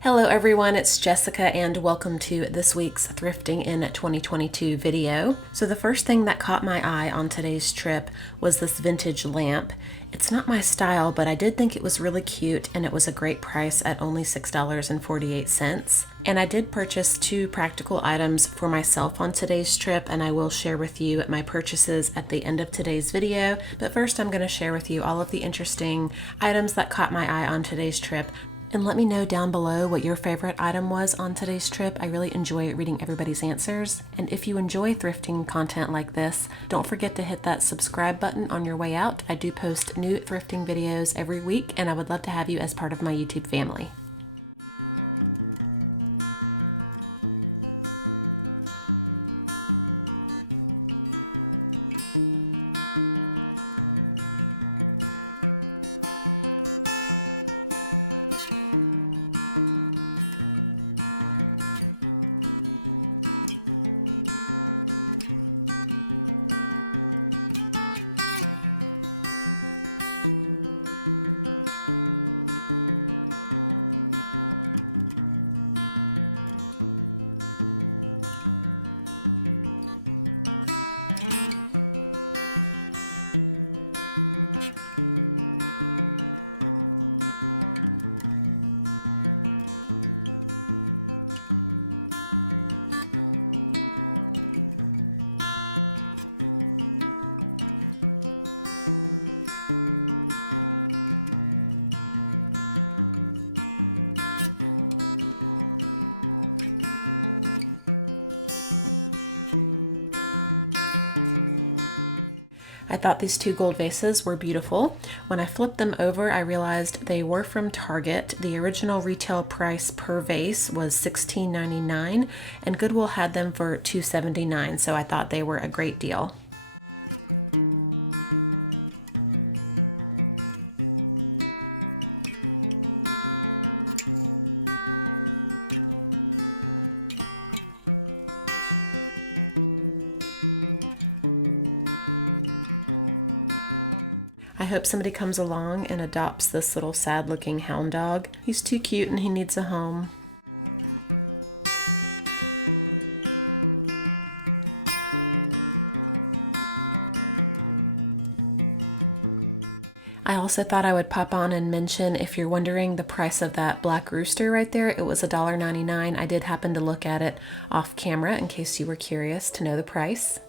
Hello everyone, it's Jessica and welcome to this week's Thrifting in 2022 video. So the first thing that caught my eye on today's trip was this vintage lamp. It's not my style, but I did think it was really cute and it was a great price at only $6.48. And I did purchase two practical items for myself on today's trip, and I will share with you my purchases at the end of today's video. But first I'm going to share with you all of the interesting items that caught my eye on today's trip. And let me know down below what your favorite item was on today's trip. I really enjoy reading everybody's answers. And if you enjoy thrifting content like this, don't forget to hit that subscribe button on your way out. I do post new thrifting videos every week, and I would love to have you as part of my YouTube family. I thought these two gold vases were beautiful. When I flipped them over, I realized they were from Target. The original retail price per vase was $16.99, and Goodwill had them for $2.79, so I thought they were a great deal. I hope somebody comes along and adopts this little sad looking hound dog. He's too cute and he needs a home. I also thought I would pop on and mention, if you're wondering the price of that black rooster right there, it was $1.99. I did happen to look at it off camera in case you were curious to know the price.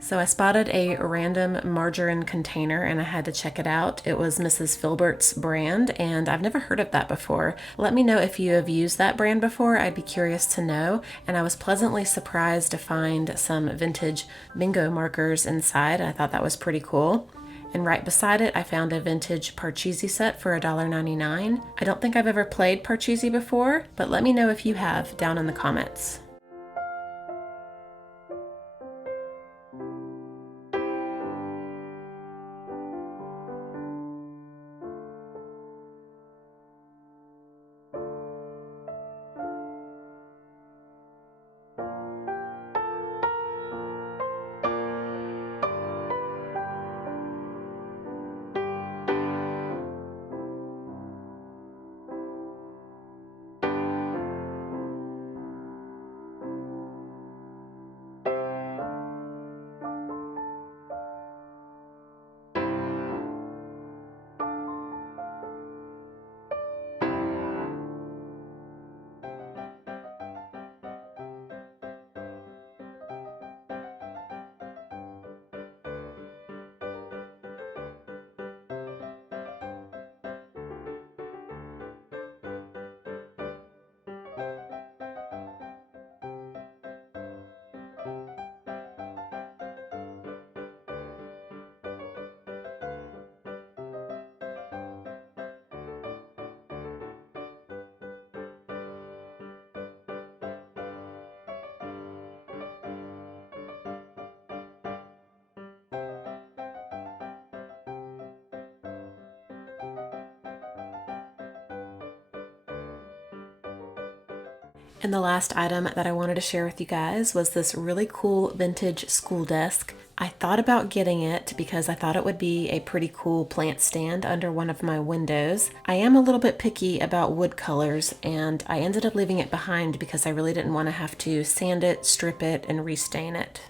So I spotted a random margarine container and I had to check it out. It was Mrs. Filbert's brand, and I've never heard of that before. Let me know if you have used that brand before. I'd be curious to know. And I was pleasantly surprised to find some vintage bingo markers inside. I thought that was pretty cool. And right beside it, I found a vintage Parcheesi set for $1.99. I don't think I've ever played Parcheesi before, but let me know if you have down in the comments. And the last item that I wanted to share with you guys was this really cool vintage school desk. I thought about getting it because I thought it would be a pretty cool plant stand under one of my windows. I am a little bit picky about wood colors, and I ended up leaving it behind because I really didn't want to have to sand it, strip it, and restain it.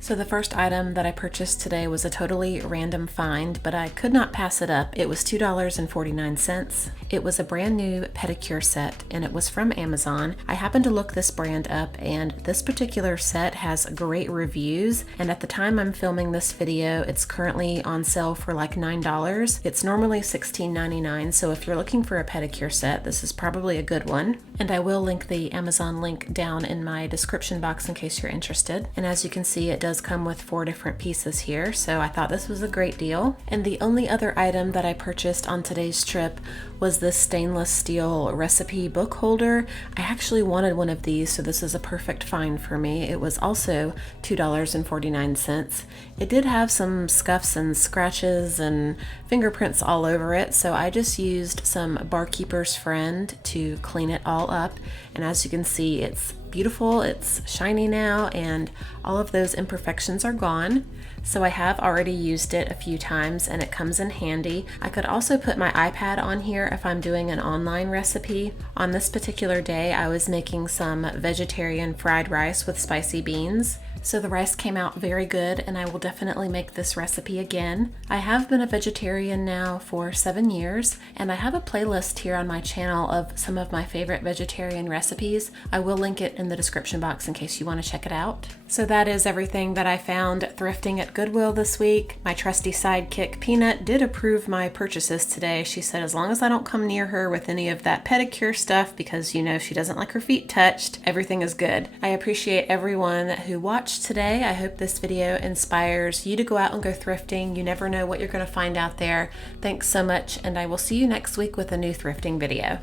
So the first item that I purchased today was a totally random find, but I could not pass it up. It was $2.49. It was a brand new pedicure set, and it was from Amazon. I happened to look this brand up, and this particular set has great reviews, and at the time I'm filming this video, it's currently on sale for like $9. It's normally $16.99, so if you're looking for a pedicure set, this is probably a good one. And I will link the Amazon link down in my description box in case you're interested. And as you can see, it does come with 4 different pieces here, so I thought this was a great deal. And the only other item that I purchased on today's trip was this stainless steel recipe book holder. I actually wanted one of these, so this is a perfect find for me. It was also $2.49. It did have some scuffs and scratches and fingerprints all over it, so I just used some Barkeeper's Friend to clean it all up. And as you can see, it's beautiful, it's shiny now, and all of those imperfections are gone. So I have already used it a few times and it comes in handy. I could also put my iPad on here if I'm doing an online recipe. On this particular day, I was making some vegetarian fried rice with spicy beans. So the rice came out very good, and I will definitely make this recipe again. I have been a vegetarian now for 7 years, and I have a playlist here on my channel of some of my favorite vegetarian recipes. I will link it in the description box in case you want to check it out. So that is everything that I found thrifting at Goodwill this week. My trusty sidekick Peanut did approve my purchases today. She said as long as I don't come near her with any of that pedicure stuff, because you know she doesn't like her feet touched, everything is good. I appreciate everyone who watched today. I hope this video inspires you to go out and go thrifting. You never know what you're going to find out there. Thanks so much, and I will see you next week with a new thrifting video.